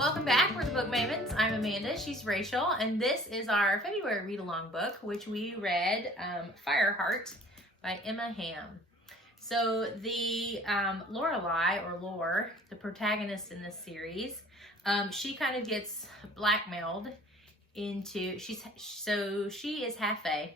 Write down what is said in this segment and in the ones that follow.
Welcome back. We're the Book Mavens. I'm Amanda. She's Rachel. And this is our February read-along book, which we read, Fireheart by Emma Hamm. So the Lorelai, or Lore, the protagonist in this series, she kind of gets blackmailed into, she is half fae,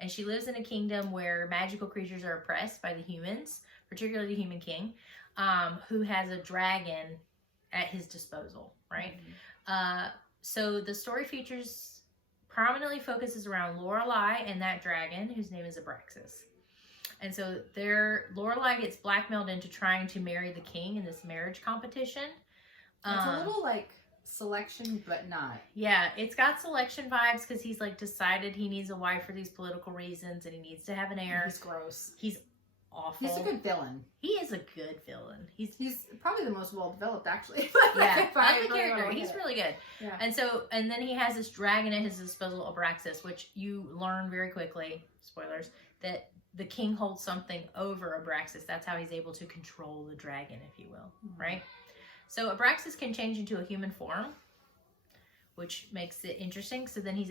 and she lives in a kingdom where magical creatures are oppressed by the humans, particularly the Human King, who has a dragon at his disposal, right? Mm-hmm. So the story prominently focuses around Lorelai and that dragon, whose name is Abraxas. And so Lorelai gets blackmailed into trying to marry the king in this marriage competition. It's a little like selection, but not. Yeah, it's got selection vibes because he's like decided he needs a wife for these political reasons and he needs to have an heir. He's gross. He's awful. He's a good villain. He is a good villain. He's probably the most well developed, actually. Yeah, I'm the character. He's really good. Yeah. And then he has this dragon at his disposal, Abraxas, which you learn very quickly, spoilers, that the king holds something over Abraxas. That's how he's able to control the dragon, if you will, right? So Abraxas can change into a human form, which makes it interesting. So then he's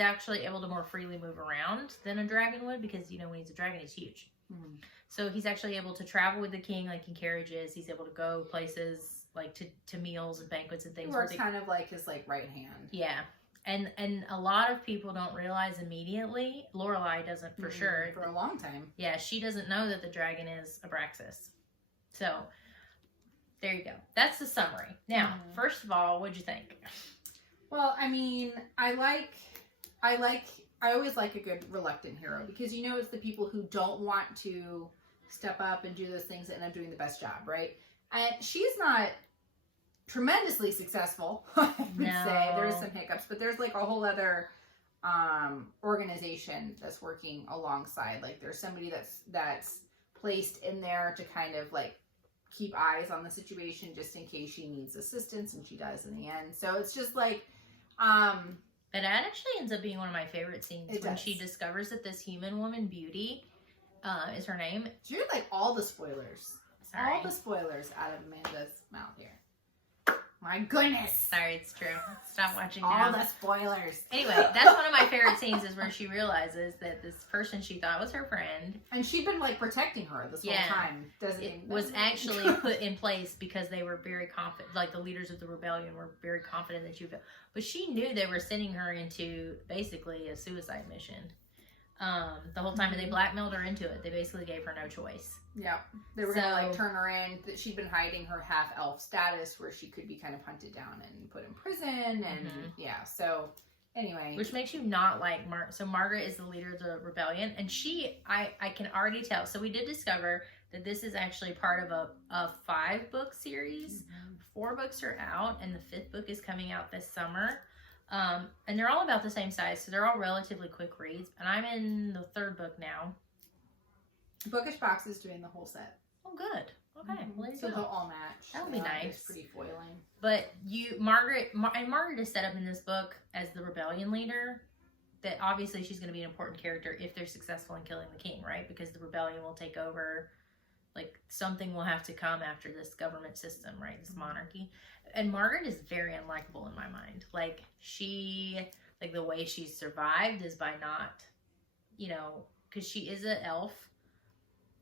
actually able to more freely move around than a dragon would, because, you know, when he's a dragon, he's huge. Mm-hmm. So he's actually able to travel with the king, like in carriages. He's able to go places like to meals and banquets and things. He works kind of like his like right hand. Yeah. And a lot of people don't realize immediately. Lorelai doesn't for sure. For a long time. Yeah, she doesn't know that the dragon is Abraxas. So there you go. That's the summary. Now, first of all, what'd you think? Well, I mean, I always like a good reluctant hero, because you know it's the people who don't want to step up and do those things that end up doing the best job, right? And she's not tremendously successful, I would say. There's some hiccups, but there's like a whole other organization that's working alongside. Like there's somebody that's placed in there to kind of like keep eyes on the situation just in case she needs assistance, and she does in the end. So it's just like But that actually ends up being one of my favorite scenes when she discovers that this human woman, Beauty, is her name. So you're like all the spoilers. Sorry. All the spoilers out of Amanda's mouth here. My goodness. Sorry, it's true. Stop watching all now. All the spoilers. Anyway, that's one of my favorite scenes, is where she realizes that this person she thought was her friend. And she'd been like protecting her this whole time. Was actually put in place because they were very confident, like the leaders of the rebellion were very confident that she would. But she knew they were sending her into basically a suicide mission. The whole time, and they blackmailed her into it. They basically gave her no choice. Yeah, they were gonna like turn her in. That she'd been hiding her half-elf status, where she could be kind of hunted down and put in prison, and yeah. So anyway, which makes you not like So Margaret is the leader of the rebellion, and I can already tell. So we did discover that this is actually part of a 5-book series. 4 books are out, and the 5th book is coming out this summer. And they're all about the same size, so they're all relatively quick reads. And I'm in the 3rd book now. Bookish Box is doing the whole set. Oh, good. Okay, well, so they'll all match. That would be nice. It's pretty foiling. But Margaret is set up in this book as the rebellion leader. That obviously she's going to be an important character if they're successful in killing the king, right? Because the rebellion will take over. Like, something will have to come after this government system, right? This monarchy. And Margaret is very unlikable in my mind. Like, the way she's survived is by not, because she is an elf.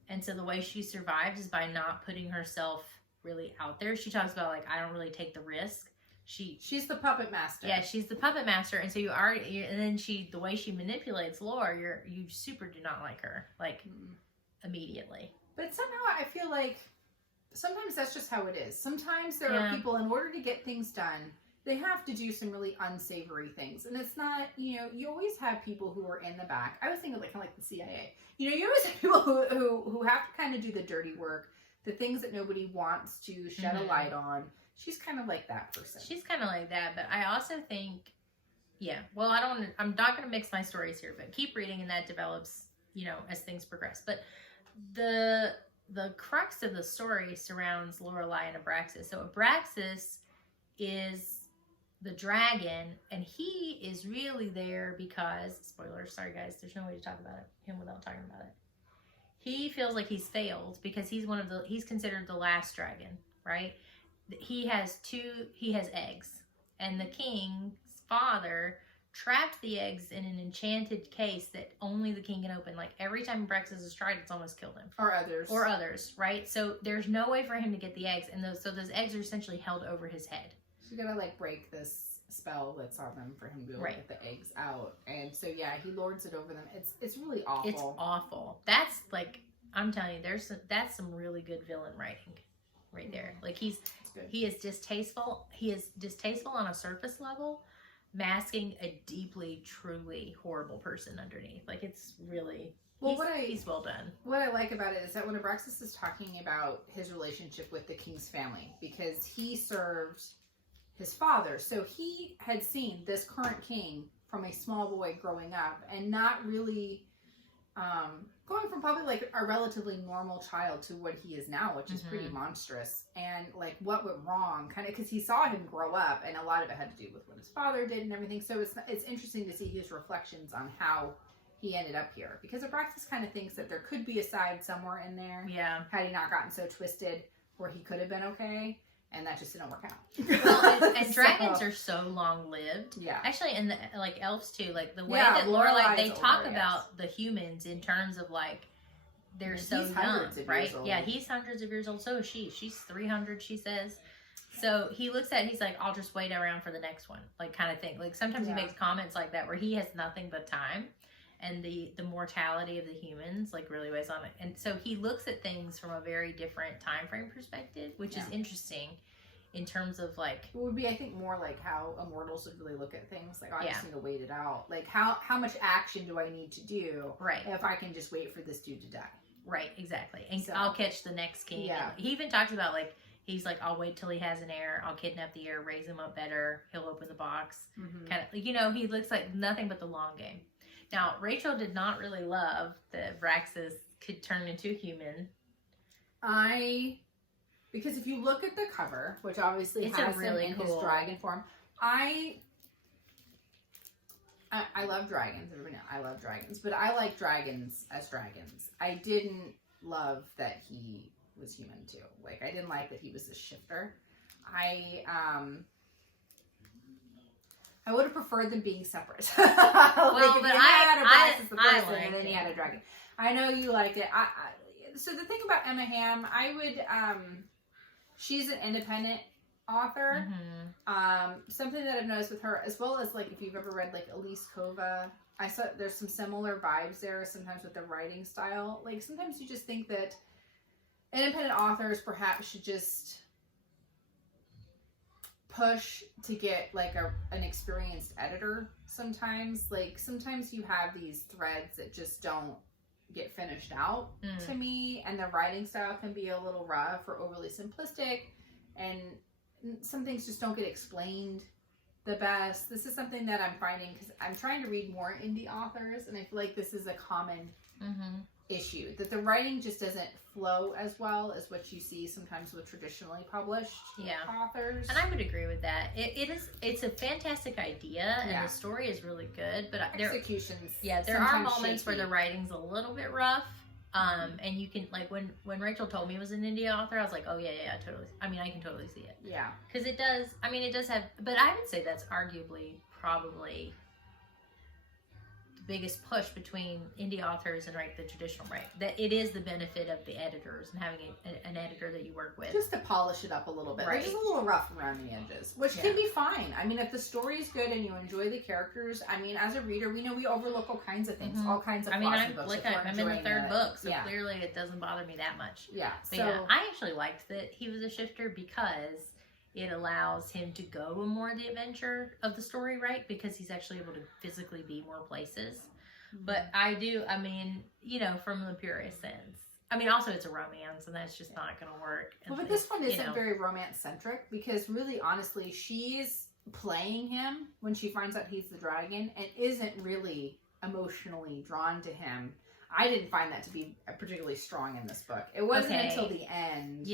And so the way she survived is by not putting herself really out there. She talks about, like, I don't really take the risk. She's the puppet master. Yeah, she's the puppet master. And so the way she manipulates Lore, you super do not like her, like, immediately. But somehow I feel like sometimes that's just how it is. Sometimes there are people, in order to get things done, they have to do some really unsavory things. And it's not, you always have people who are in the back. I was thinking like kind of like the CIA. You always have people who have to kind of do the dirty work, the things that nobody wants to shed a light on. She's kind of like that person. She's kind of like that, but I also think, well, I'm not going to mix my stories here, but keep reading and that develops, as things progress. But the crux of the story surrounds Lorelai and Abraxas. So Abraxas is the dragon, and he is really there because, spoilers, sorry guys, there's no way to talk about him without talking about it. He feels like he's failed because he's considered the last dragon, right? he has eggs, and the king's father trapped the eggs in an enchanted case that only the king can open. Like every time Brexus has tried, it's almost killed him. Or others, right? So there's no way for him to get the eggs, and those eggs are essentially held over his head. She's gotta like break this spell that's on them for him to be able to get the eggs out. And so yeah, he lords it over them. It's really awful. It's awful. That's like, I'm telling you, that's some really good villain writing right there. Like he is distasteful. He is distasteful on a surface level, masking a deeply, truly horrible person underneath. Like it's really he's well done. What I like about it is that when Abraxas is talking about his relationship with the king's family, because he served his father, so he had seen this current king from a small boy growing up and not really going from probably like a relatively normal child to what he is now, which is pretty monstrous, and like what went wrong, kind of, because he saw him grow up, and a lot of it had to do with what his father did and everything. So it's interesting to see his reflections on how he ended up here, because Abraxas kind of thinks that there could be a side somewhere in there, had he not gotten so twisted, where he could have been okay. And that just didn't work out. Well, and dragons are so long-lived. Yeah. Actually, and like elves too. Like the way that Lorelai, they talk about the humans in terms of like they're so young, right? Yeah, he's hundreds of years old. So is she. She's 300, she says. So he looks at it, he's like, I'll just wait around for the next one, like kind of thing. Like sometimes he makes comments like that where he has nothing but time. And the mortality of the humans like really weighs on it. And so he looks at things from a very different time frame perspective, which is interesting in terms of like... It would be, I think, more like how immortals would really look at things. Like, oh, I just need to wait it out. Like, how much action do I need to do if I can just wait for this dude to die? Right, exactly. And so, I'll catch the next king. Yeah. He even talks about like, he's like, I'll wait till he has an heir. I'll kidnap the heir, raise him up better. He'll open the box. Kind of, you know, he looks like nothing but the long game. Now, Rachel did not really love that Abraxas could turn into a human. Because if you look at the cover, which obviously has really him in his dragon form, I love dragons. Everybody knows I love dragons, but I like dragons as dragons. I didn't love that he was human too. Like, I didn't like that he was a shifter. I would have preferred them being separate. Well, but I liked and then he had a dragon. I know you liked it. So the thing about Emma Hamm, she's an independent author. Something that I've noticed with her, as well as like if you've ever read like Elise Kova, I saw there's some similar vibes there sometimes with the writing style. Like sometimes you just think that independent authors perhaps should just push to get like an experienced editor sometimes. Like sometimes you have these threads that just don't get finished out to me, and the writing style can be a little rough or overly simplistic, and some things just don't get explained the best. This is something that I'm finding because I'm trying to read more indie authors, and I feel like this is a common issue, that the writing just doesn't flow as well as what you see sometimes with traditionally published authors. And I would agree with that. It's a fantastic idea, and the story is really good, but execution's there are moments where the writing's a little bit rough. And you can, like, when Rachel told me it was an indie author, I was like, oh yeah, totally. I mean, I can totally see it. Yeah. Because it does have, but I would say that's arguably probably the biggest push between indie authors and the traditional that it is the benefit of the editors and having an editor that you work with, just to polish it up a little bit. They're just a little rough around the edges, which can be fine. I mean, if the story is good and you enjoy the characters, I mean, as a reader, we know we overlook all kinds of things, all kinds of. I'm in the third book, so clearly it doesn't bother me that much. Yeah. But I actually liked that he was a shifter because it allows him to go more the adventure of the story, right? Because he's actually able to physically be more places. But I mean, from the purest sense. I mean, also it's a romance, and that's just not going to work. Well, but this one isn't very romance-centric, because really, honestly, she's playing him when she finds out he's the dragon and isn't really emotionally drawn to him. I didn't find that to be particularly strong in this book. It wasn't until the end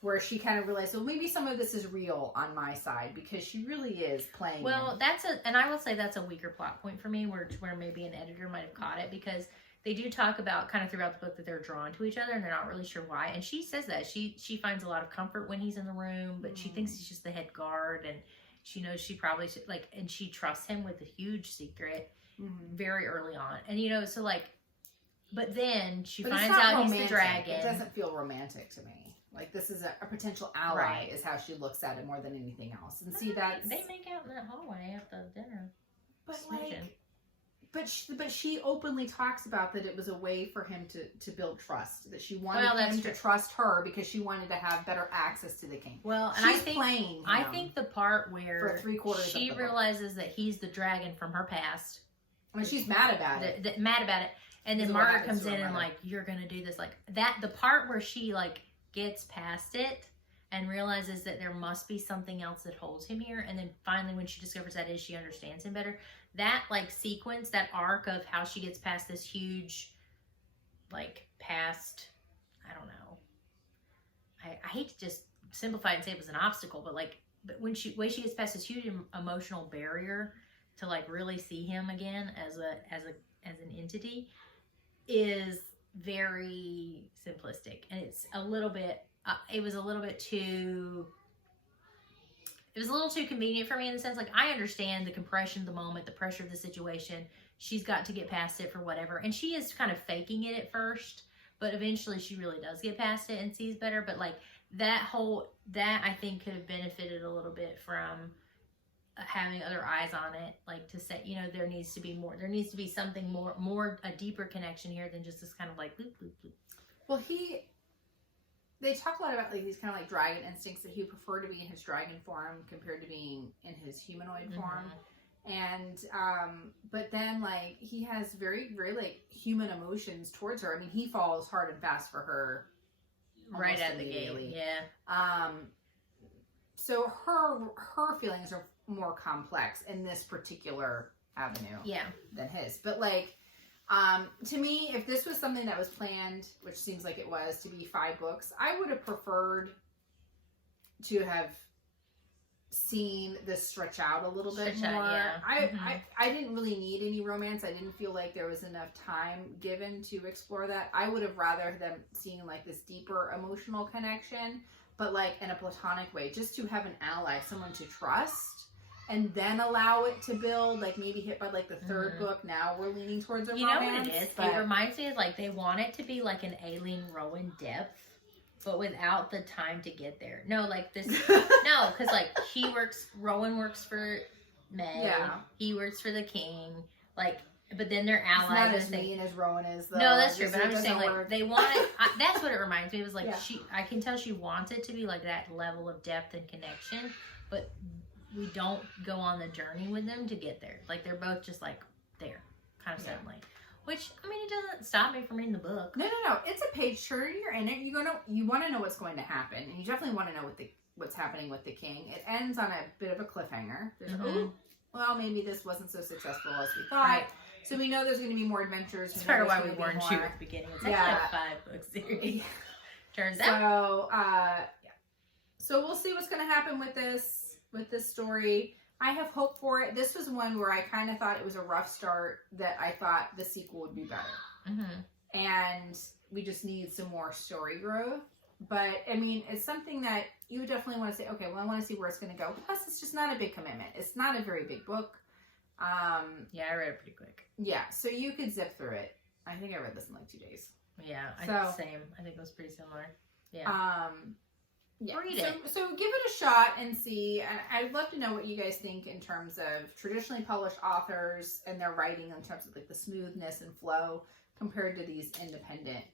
where she kind of realized, well, maybe some of this is real on my side, because she really is playing him. And I will say that's a weaker plot point for me, where maybe an editor might have caught it, because they do talk about kind of throughout the book that they're drawn to each other and they're not really sure why. And she says that she finds a lot of comfort when he's in the room, but she thinks he's just the head guard, and she knows she probably should, like, and she trusts him with a huge secret very early on. And you know, so like, but then she finds out romantic. he's the dragon. It doesn't feel romantic to me. Like, this is a potential ally, is how she looks at it more than anything else. And see, that's... They make out in that hallway after dinner. But like, but she openly talks about that it was a way for him to build trust. That she wanted him to trust her because she wanted to have better access to the king. Well, and I think the part where for 3/4 she realizes that he's the dragon from her past. And she's mad about it. Mad about it. And then Margaret comes in and like, you're going to do this. Like that, the part where she like gets past it and realizes that there must be something else that holds him here. And then finally when she discovers that she understands him better. That like sequence, that arc of how she gets past this huge, like past, I don't know. I hate to just simplify it and say it was an obstacle, but like, but when she gets past this huge emotional barrier to like really see him again as an entity is very simplistic, and it's a little bit it was a little too convenient for me in the sense, like, I understand the compression of the moment, the pressure of the situation. She's got to get past it for whatever, and she is kind of faking it at first, but eventually she really does get past it and sees better. But like that I think could have benefited a little bit from having other eyes on it, like to say, you know, there needs to be something more a deeper connection here than just this kind of like bloop, bloop, bloop. Well, they talk a lot about like these kind of like dragon instincts, that he would prefer to be in his dragon form compared to being in his humanoid form. And but then like he has very, very like human emotions towards her. I mean, he falls hard and fast for her right at the gate. So her feelings are more complex in this particular avenue than his. But like, to me, if this was something that was planned, which seems like it was, to be 5 books, I would have preferred to have seen this stretch out a little bit more. I didn't really need any romance. I didn't feel like there was enough time given to explore that. I would have rather them seeing like this deeper emotional connection, but like in a platonic way, just to have an ally, someone to trust, and then allow it to build. Like maybe hit by like the 3rd book, now we're leaning towards a romance. You know what it is? It reminds me of like, they want it to be like an Aileen Rowan depth, but without the time to get there. No, like this. No, because like Rowan works for May. Yeah. He works for the king. Like, but then they're allies. It's not as mean as Rowan is, though. No, that's true. But I'm just saying, like, they want it. That's what it reminds me. It was like I can tell she wants it to be like that level of depth and connection, but we don't go on the journey with them to get there. Like, they're both just like there, kind of suddenly. Which, I mean, it doesn't stop me from reading the book. No. It's a page turner. You're in it. You want to know what's going to happen, and you definitely want to know what's happening with the king. It ends on a bit of a cliffhanger. There's well, maybe this wasn't so successful as we thought. Right. So we know there's going to be more adventures. That's part of why we warned you at the beginning. It's actually a 5-book series. Turns out. So we'll see what's going to happen with this story. I have hope for it. This was one where I kind of thought it was a rough start, that I thought the sequel would be better. And we just need some more story growth. But, I mean, it's something that you definitely want to say, okay, well, I want to see where it's going to go. Plus, it's just not a big commitment. It's not a very big book. Yeah, I read it pretty quick. Yeah, so you could zip through it. I think I read this in like 2 days. Yeah, same. I think it was pretty similar. Yeah. Read it. So give it a shot and see. And I'd love to know what you guys think in terms of traditionally published authors and their writing, in terms of like the smoothness and flow compared to these independent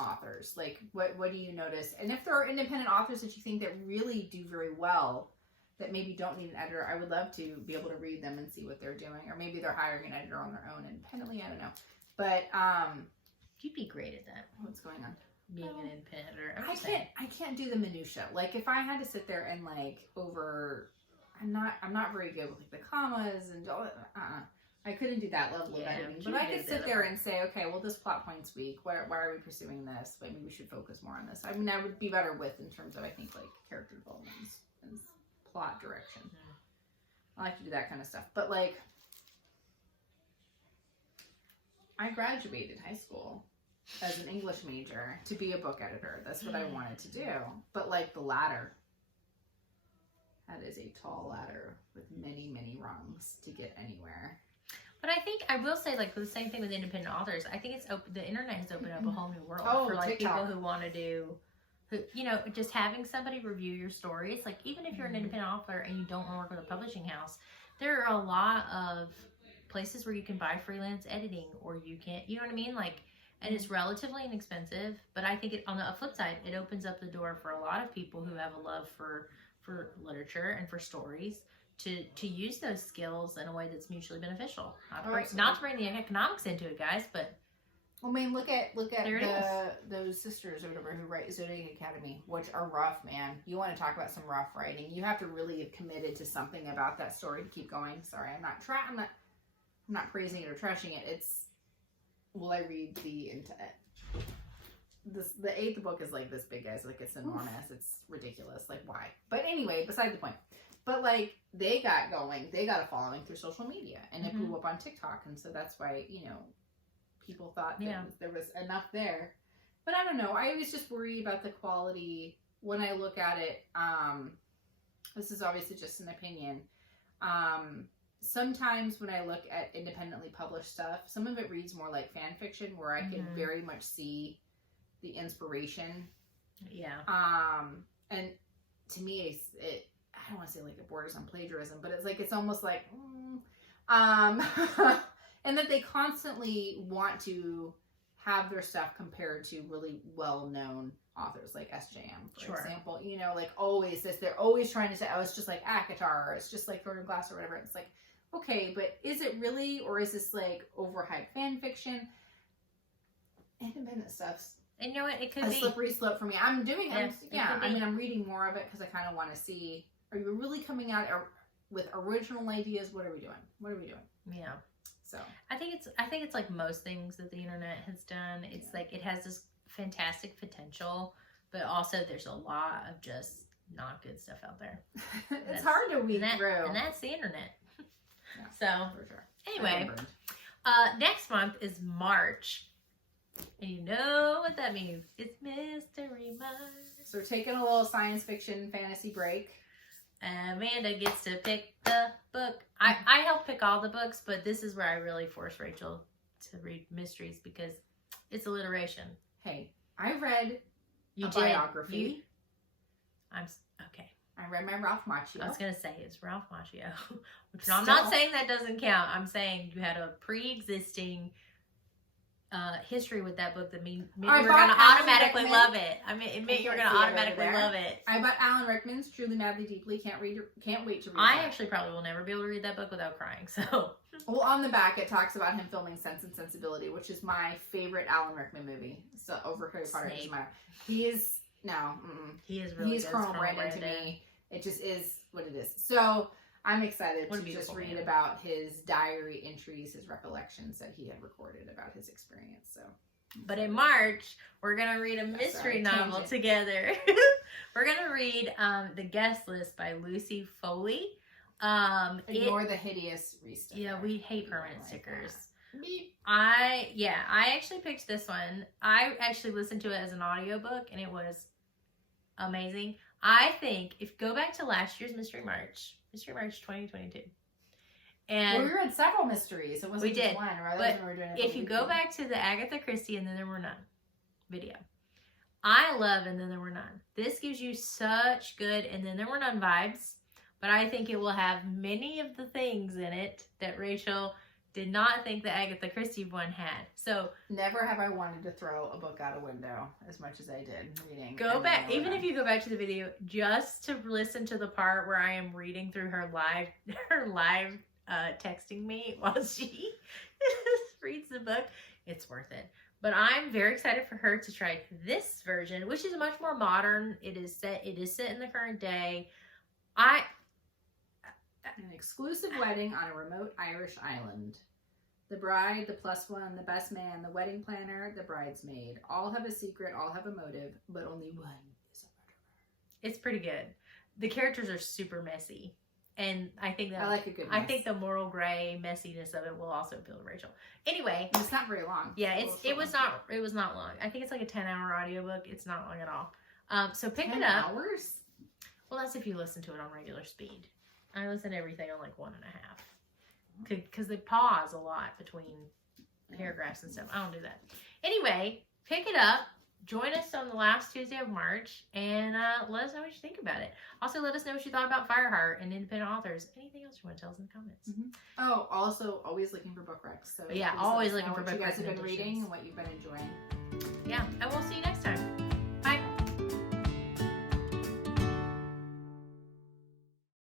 authors. Like, what do you notice? And if there are independent authors that you think that really do very well, that maybe don't need an editor, I would love to be able to read them and see what they're doing. Or maybe they're hiring an editor on their own independently. I don't know. But you'd be great at that. What's going on? Being an independent editor. I can't do the minutia. Like, if I had to sit there and like I'm not very good with like the commas and I couldn't do that level of editing. But I could sit there and say, okay, well, this plot point's weak. Why are we pursuing this? Maybe we should focus more on this. I mean, I would be better with, in terms of, I think, like character development and plot direction. I like to do that kind of stuff. But like, I graduated high school as an English major to be a book editor. That's what I wanted to do. But like the ladder, that is a tall ladder with many, many rungs to get anywhere. But I think I will say, like, the same thing with independent authors. I think it's the internet has opened up a whole new world for like TikTok. People who want to do, you know, just having somebody review your story. It's like, even if you're an independent author and you don't want to work with a publishing house, there are a lot of places where you can buy freelance editing, or you can't, you know what I mean? Like, and it's relatively inexpensive, but I think on the flip side, it opens up the door for a lot of people who have a love for literature and for stories to use those skills in a way that's mutually beneficial. Not to bring the economics into it, guys, but I mean, look at those sisters or whatever who write Zodiac Academy, which are rough, man. You want to talk about some rough writing? You have to really have committed to something about that story to keep going. Sorry, I'm not praising it or trashing it. It's, will I read the eighth book is like this big, guys. Like, it's enormous. It's ridiculous. Like, why? But anyway, beside the point. But like, they got going. They got a following through social media, and it blew up on TikTok, and so that's why, you know, people thought that there was enough there. But I don't know. I always just worry about the quality when I look at it. This is obviously just an opinion. Sometimes when I look at independently published stuff, some of it reads more like fan fiction, where I can very much see the inspiration. Yeah. And to me, it I don't want to say like it borders on plagiarism, but it's like, it's almost like, and that they constantly want to have their stuff compared to really well-known authors like SJM, for example. You know, like always this, they're always trying to say, oh, it's just like ACOTAR, or it's just like Thornton Glass or whatever. It's like, okay, but is it really, or is this like overhyped fan fiction? Independent stuff's, and you know what, it could a be slippery slope for me. I'm reading more of it because I kind of want to see, are you really coming out with original ideas? What are we doing? Yeah. So I think it's like most things that the internet has done. It's like, it has this fantastic potential, but also there's a lot of just not good stuff out there. It's hard to weed through. And that's the internet. Yeah, so for sure. Anyway, next month is March. And you know what that means. It's Mystery Month. So we're taking a little science fiction fantasy break. Amanda gets to pick the book. I help pick all the books, but this is where I really force Rachel to read mysteries because it's alliteration. Hey, I read biography. Okay. I read my Ralph Macchio. I was going to say it's Ralph Macchio. Which I'm not saying that doesn't count. I'm saying you had a pre-existing history with that book that maybe you're going to automatically love it. I mean, it meant you're going to automatically love it. I bought Alan Rickman's Truly Madly Deeply. Can't wait to read it. I actually probably will never be able to read that book without crying. So, well, on the back it talks about him filming Sense and Sensibility, which is my favorite Alan Rickman movie. So over Harry Potter is my. He is really. He's Colonel Brandon to me. It just is what it is. So I'm excited to just read about his diary entries, his recollections that he had recorded about his experience. So, but in March, we're going to read a mystery novel together. We're going to read The Guest List by Lucy Foley. Ignore the hideous re-sticker. Yeah, we hate permanent stickers. I actually picked this one. I actually listened to it as an audiobook, and it was amazing. I think if you go back to last year's Mystery March 2022. And we read several mysteries. It wasn't just one, right? But if you go back to the Agatha Christie and Then There Were None video, I love And Then There Were None. This gives you such good And Then There Were None vibes, but I think it will have many of the things in it that Rachel did not think the Agatha Christie one had. So never have I wanted to throw a book out a window as much as I did reading. Go back, even if you go back to the video, just to listen to the part where I am reading through her live texting me while she reads the book. It's worth it. But I'm very excited for her to try this version, which is much more modern. It is set in the current day. An exclusive wedding on a remote Irish island. The bride, the plus one, the best man, the wedding planner, the bridesmaid. All have a secret, all have a motive, but only one is a murderer. It's pretty good. The characters are super messy. And I think that I like a good mess. I think the moral gray messiness of it will also appeal to Rachel. Anyway, it's not very long. Yeah, it was not long. I think it's like a 10-hour audiobook. It's not long at all. So pick it up. 10 hours? Well, that's if you listen to it on regular speed. I listen to everything on like 1.5. Because they pause a lot between paragraphs and stuff. I don't do that. Anyway, pick it up. Join us on the last Tuesday of March and let us know what you think about it. Also, let us know what you thought about Fireheart and independent authors. Anything else you want to tell us in the comments? Mm-hmm. Oh, also, always looking for book recs. So yeah, always looking for book what you guys have been recommendations. reading and what you've been enjoying. Yeah, and we'll see you next time.